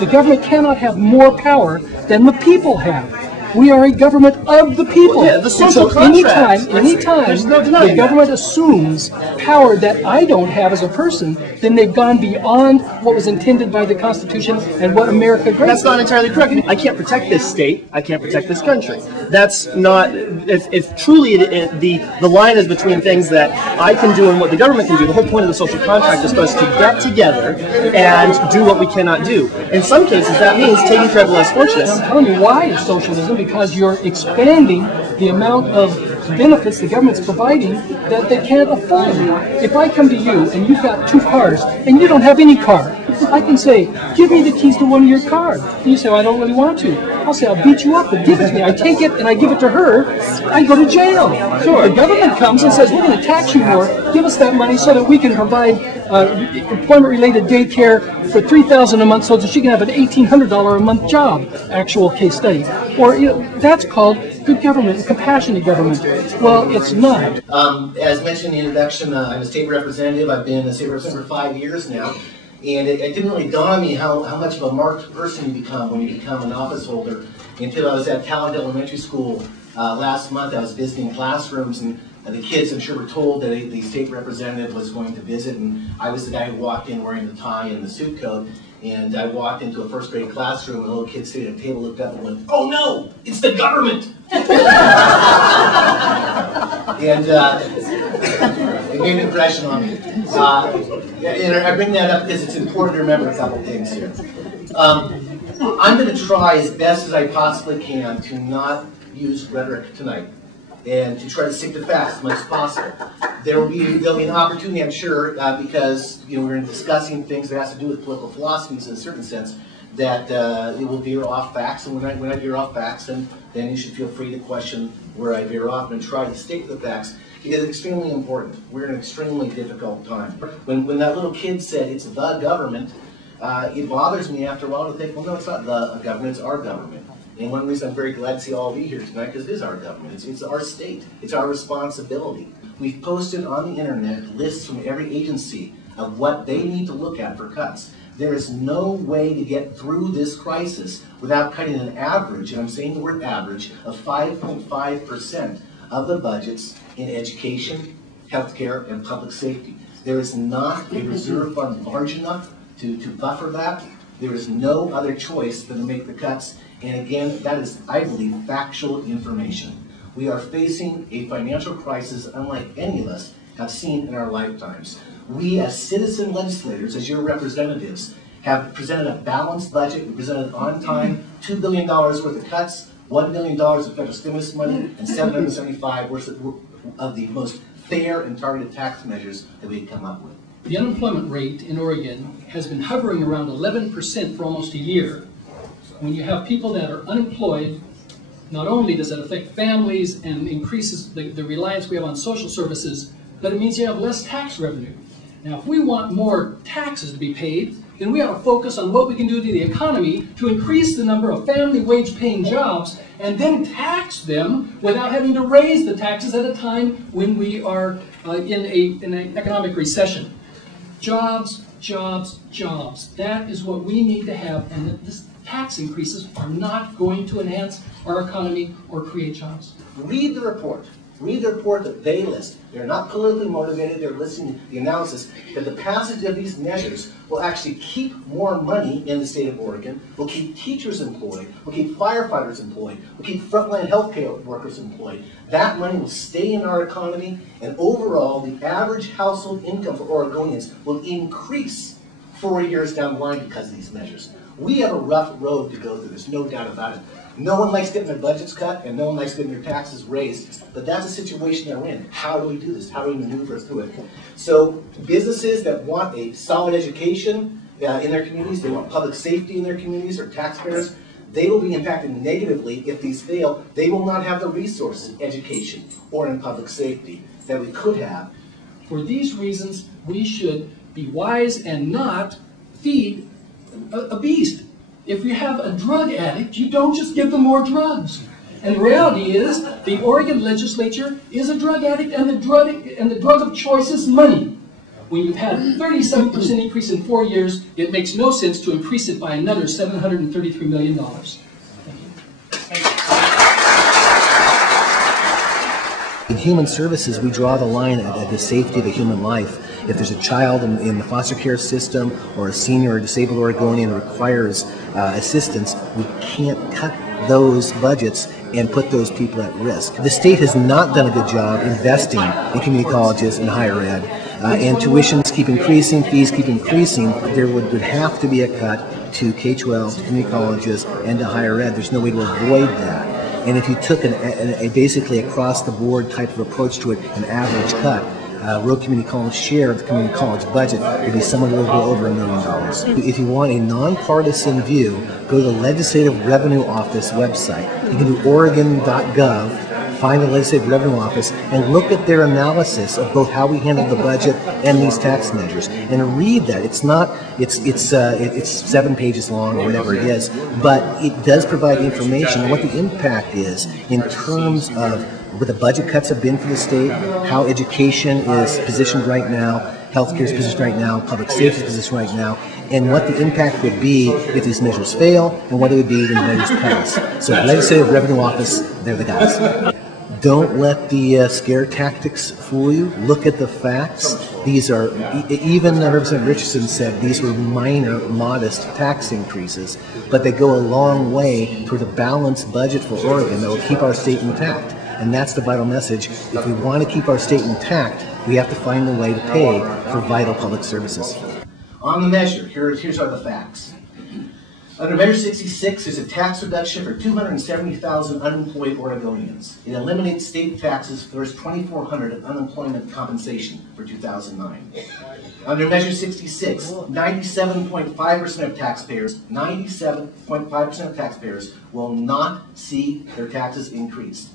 The government cannot have more power than the people have. We are a government of the people. Well, yeah, the social contract. So anytime the government assumes power that I don't have as a person, then they've gone beyond what was intended by the Constitution and what America grants. That's not entirely correct. I can't protect this state. I can't protect this country. That's not. If truly the line is between things that I can do and what the government can do, the whole point of the social contract is for us to get together and do what we cannot do. In some cases, that means taking care of the less fortunate. I'm telling you why it's socialism. Because you're expanding the amount of benefits the government's providing that they can't afford. If I come to you and you've got 2 cars and you don't have any car, I can say, give me the keys to one of your cars. And you say, well, I don't really want to. I'll say, I'll beat you up, but give it to me. I take it and I give it to her. I go to jail. Sure. The government comes and says, we're going to tax you more. Give us that money so that we can provide employment-related daycare for $3,000 a month so that she can have an $1,800 a month job. Actual case study. Or that's called good government, compassionate government. Well, it's not. As mentioned in the introduction, I'm a state representative. I've been a state representative for 5 years now. And it didn't really dawn on me how much of a marked person you become when you become an office holder until I was at Talent Elementary School last month. I was visiting classrooms, and the kids, I'm sure, were told that the state representative was going to visit, and I was the guy who walked in wearing the tie and the suit coat. And I walked into a first grade classroom, and a little kid sitting at a table looked up and went, "Oh no, it's the government!" And it made an impression on me. And I bring that up because it's important to remember a couple things here. I'm going to try as best as I possibly can to not use rhetoric tonight, and to try to stick to facts as much as possible. There'll be an opportunity, I'm sure, because we're discussing things that has to do with political philosophies in a certain sense, that it will veer off facts, and when I veer off facts, then you should feel free to question where I veer off and try to stick to the facts, because it's extremely important. We're in an extremely difficult time. When that little kid said it's the government, it bothers me after a while to think, well, no, it's not the government, it's our government. And one reason I'm very glad to see all of you here tonight, because it is our government. It's our state. It's our responsibility. We've posted on the internet lists from every agency of what they need to look at for cuts. There is no way to get through this crisis without cutting an average, and I'm saying the word average, of 5.5% of the budgets in education, healthcare, and public safety. There is not a reserve fund large enough to buffer that. There is no other choice than to make the cuts. And again, that is, I believe, factual information. We are facing a financial crisis unlike any of us have seen in our lifetimes. We as citizen legislators, as your representatives, have presented a balanced budget. We presented on time $2 billion worth of cuts, $1 billion of federal stimulus money, and $775 worth of the most fair and targeted tax measures that we had come up with. The unemployment rate in Oregon has been hovering around 11% for almost a year. When you have people that are unemployed, not only does it affect families and increases the reliance we have on social services, but it means you have less tax revenue. Now, if we want more taxes to be paid, then we ought to focus on what we can do to the economy to increase the number of family wage-paying jobs and then tax them without having to raise the taxes at a time when we are in an economic recession. Jobs, jobs, jobs. That is what we need to have, and this tax increases are not going to enhance our economy or create jobs. Read the report. Read the report that they list. They're not politically motivated. They're listing the analysis that the passage of these measures will actually keep more money in the state of Oregon, will keep teachers employed, will keep firefighters employed, will keep frontline healthcare workers employed. That money will stay in our economy, and overall, the average household income for Oregonians will increase 4 years down the line because of these measures. We have a rough road to go through. There's no doubt about it. No one likes getting their budgets cut, and no one likes getting their taxes raised. But that's the situation they're in. How do we do this? How do we maneuver through it? So businesses that want a solid education in their communities, they want public safety in their communities, or taxpayers, they will be impacted negatively if these fail. They will not have the resources in education or in public safety that we could have. For these reasons, we should be wise and not feed a beast. If you have a drug addict, you don't just give them more drugs. And the reality is, the Oregon legislature is a drug addict, and the drug of choice is money. When you've had 37% increase in 4 years, it makes no sense to increase it by another $733 million. In human services, we draw the line at the safety of a human life. If there's a child in the foster care system or a senior or disabled Oregonian who requires assistance, we can't cut those budgets and put those people at risk. The state has not done a good job investing in community colleges and higher ed. And tuitions keep increasing, fees keep increasing. There would have to be a cut to K-12, to community colleges, and to higher ed. There's no way to avoid that. And if you took a basically across-the-board type of approach to it, an average cut, rural community college share of the community college budget would be somewhere a little bit over $1 million. If you want a nonpartisan view, go to the Legislative Revenue Office website. You can do Oregon.gov, find the Legislative Revenue Office, and look at their analysis of both how we handle the budget and these tax measures, and read that. It's 7 pages long or whatever it is, but it does provide information on what the impact is in terms of what the budget cuts have been for the state, how education is positioned right now, healthcare is positioned right now, public safety is positioned right now, and what the impact would be if these measures fail, and what it would be when the measures pass. So the Legislative Revenue Office, they're the guys. Don't let the scare tactics fool you. Look at the facts. These are, even Representative Richardson said, these were minor, modest tax increases, but they go a long way toward a balanced budget for Oregon that will keep our state intact. And that's the vital message. If we want to keep our state intact, we have to find a way to pay for vital public services. On the measure, here's are the facts. Under Measure 66, there's a tax reduction for 270,000 unemployed Oregonians. It eliminates state taxes for those 2,400 of unemployment compensation for 2009. Under Measure 66, 97.5% of taxpayers, 97.5% of taxpayers will not see their taxes increased.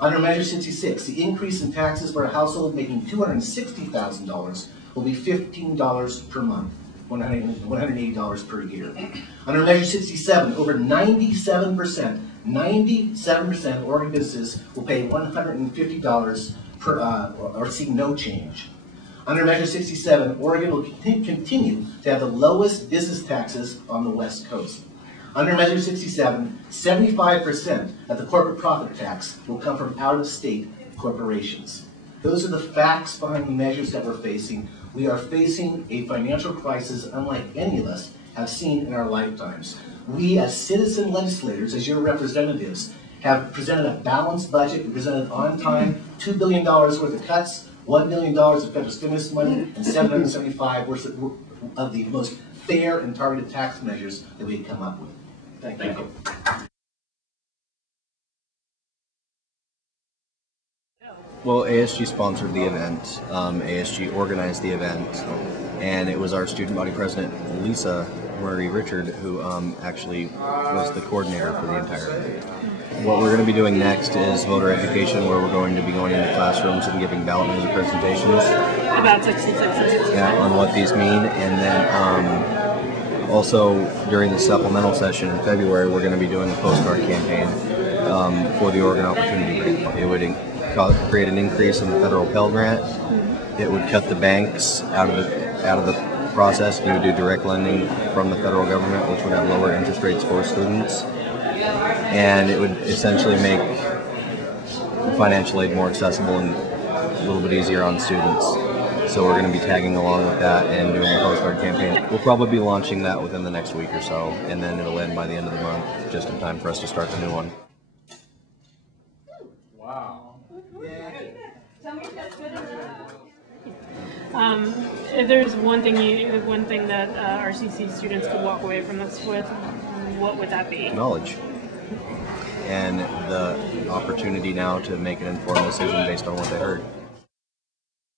Under Measure 66, the increase in taxes for a household making $260,000 will be $15 per month, $180 per year. Under Measure 67, over 97% of Oregon businesses will pay $150 per, or see no change. Under Measure 67, Oregon will continue to have the lowest business taxes on the West Coast. Under Measure 67, 75% of the corporate profit tax will come from out-of-state corporations. Those are the facts behind the measures that we're facing. We are facing a financial crisis unlike any of us have seen in our lifetimes. We as citizen legislators, as your representatives, have presented a balanced budget. We presented on time $2 billion worth of cuts, $1 million of federal stimulus money, and $775 worth of the most fair and targeted tax measures that we had come up with. Thank you. Well, ASG sponsored the event, ASG organized the event, and it was our student body president, Lisa Marie Richard, who actually was the coordinator for the entire event. What we're going to be doing next is voter education, where we're going to be going into classrooms and giving ballot measure presentations. About 66 and 67. Yeah, on what these mean, and then also during the supplemental session in February, we're going to be doing a postcard campaign for the Oregon Opportunity Grant. It would create an increase in the federal Pell Grant. It would cut the banks out of the process. We would do direct lending from the federal government, which would have lower interest rates for students, and it would essentially make financial aid more accessible and a little bit easier on students. So we're going to be tagging along with that and doing a postcard campaign. We'll probably be launching that within the next week or so, and then it'll end by the end of the month, just in time for us to start the new one. Wow. If there's one thing that RCC students could walk away from this with, what would that be? Knowledge. And the opportunity now to make an informed decision based on what they heard.